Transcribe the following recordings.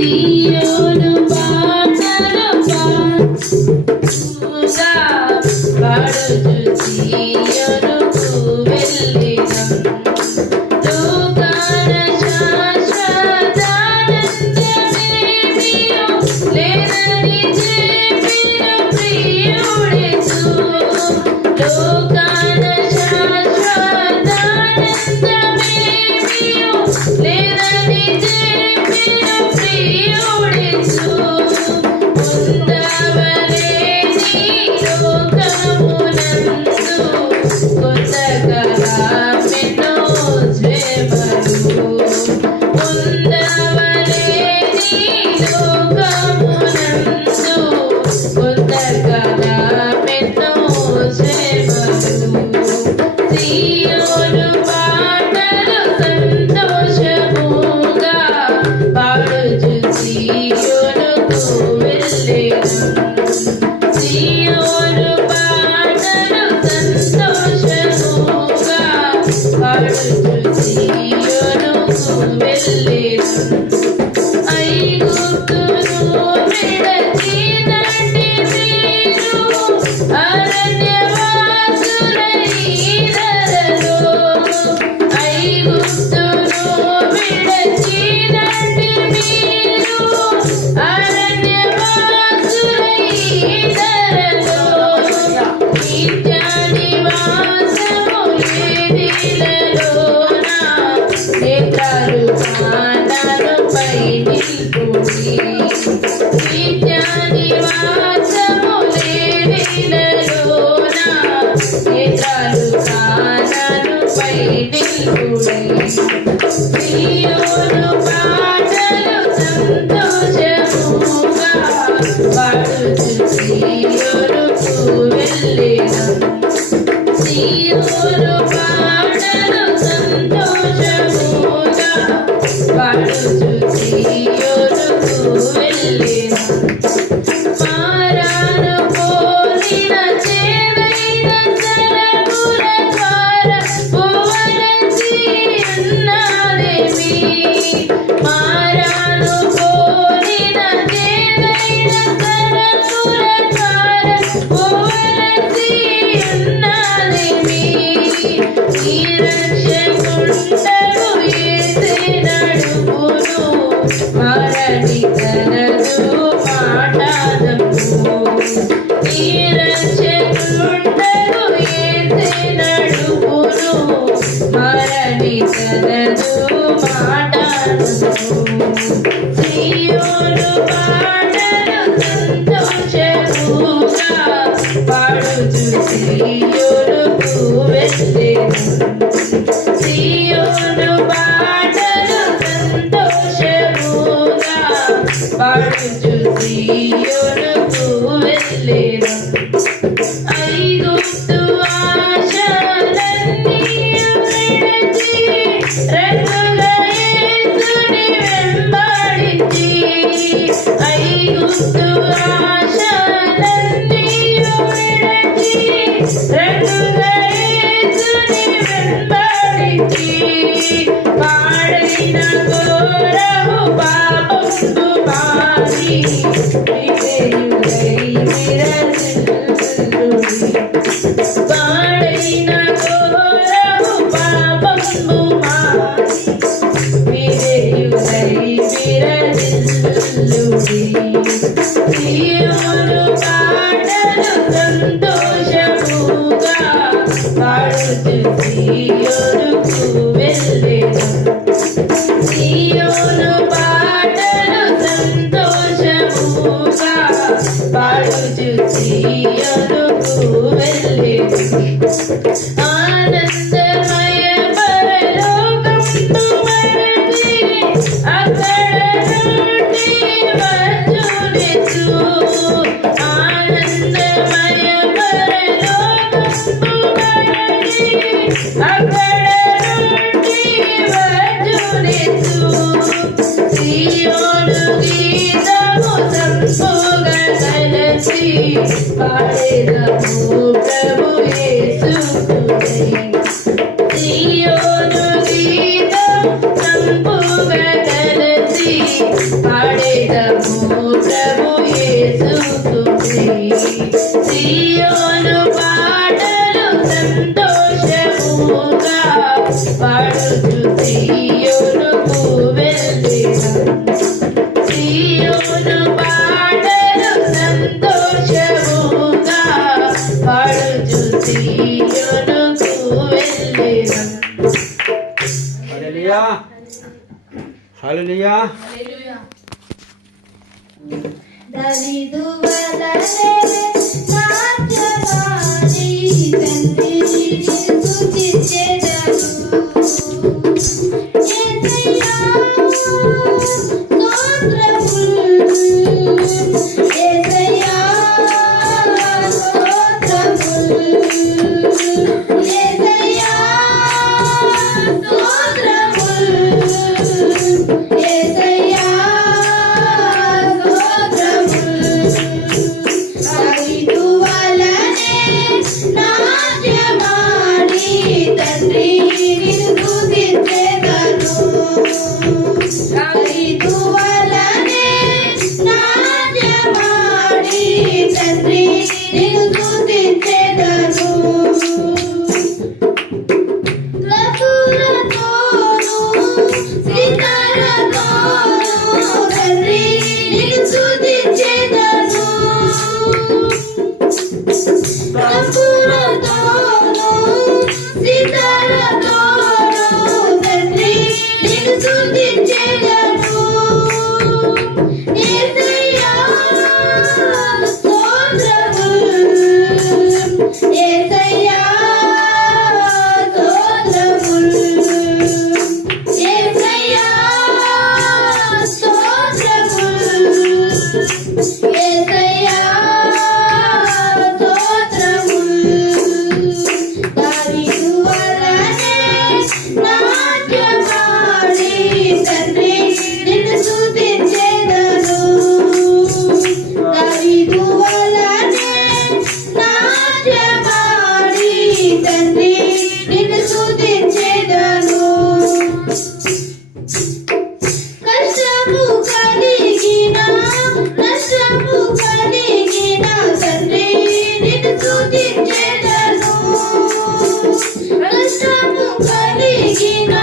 Thank you. Amen. కలిగిన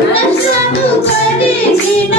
నచ్చకు కలిగిన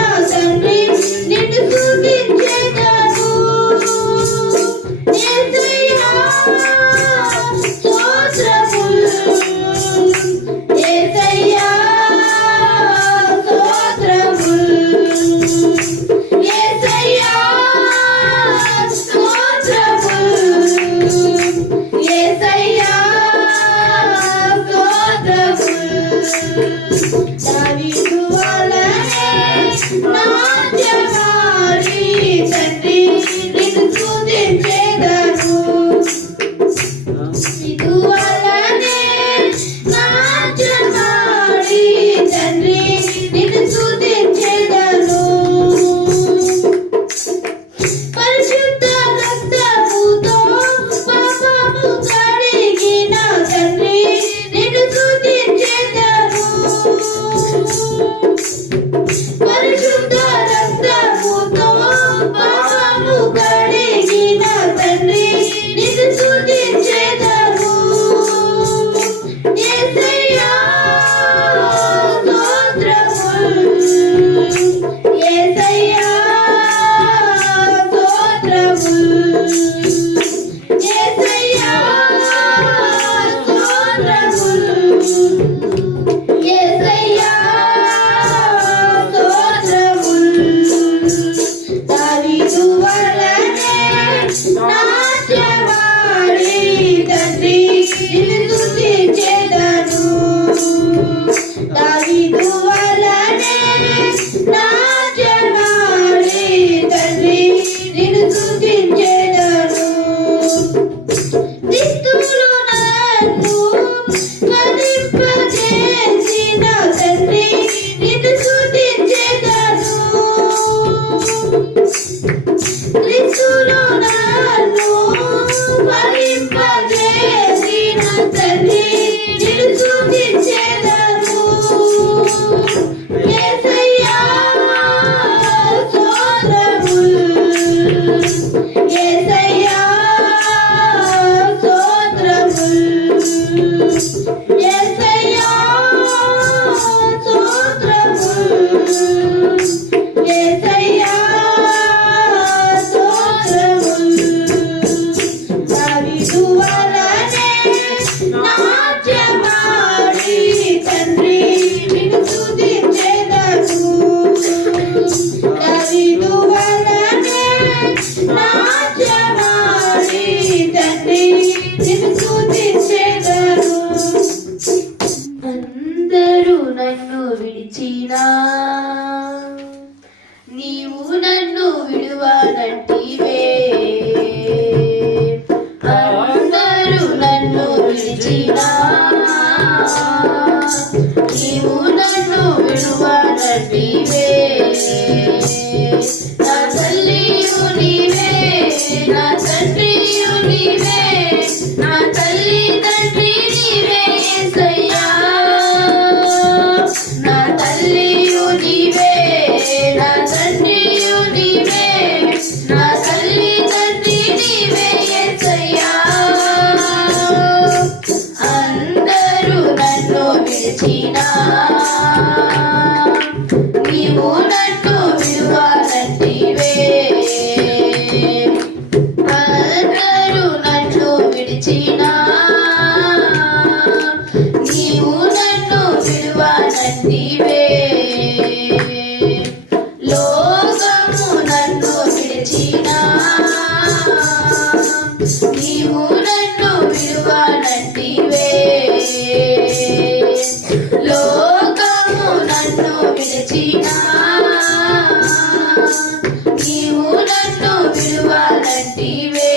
నిన్ను స్తుతించెదను. నన్ను నీవు నట్టు నీవు నన్ను విడువనంటివే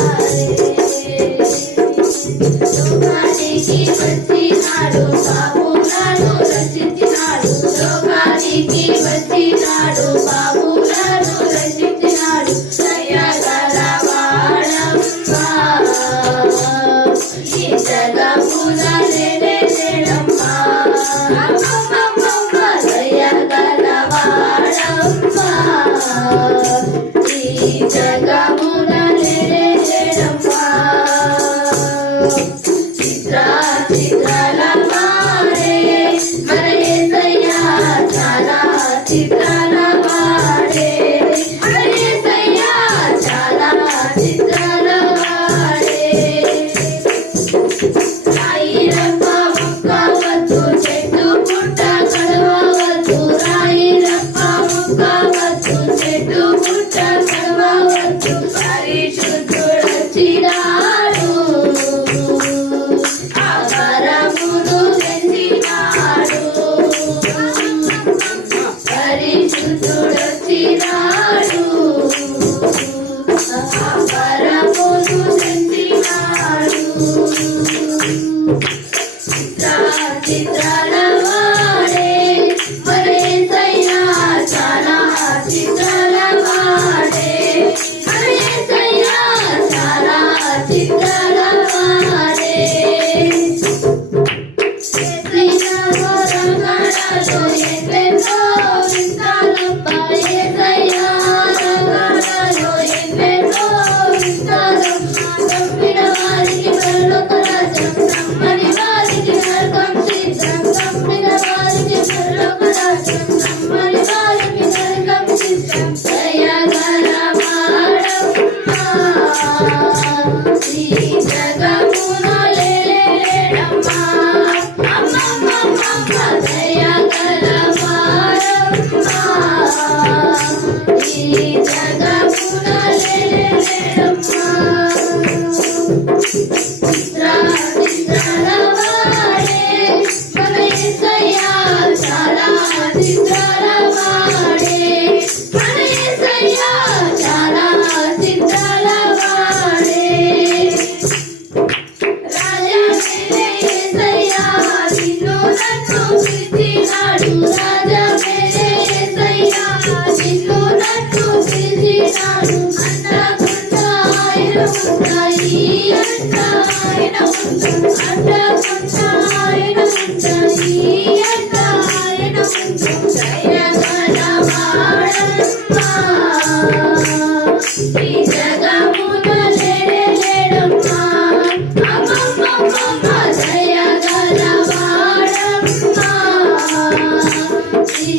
Hare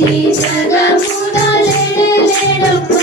సగముగా లేడలేడప్ప.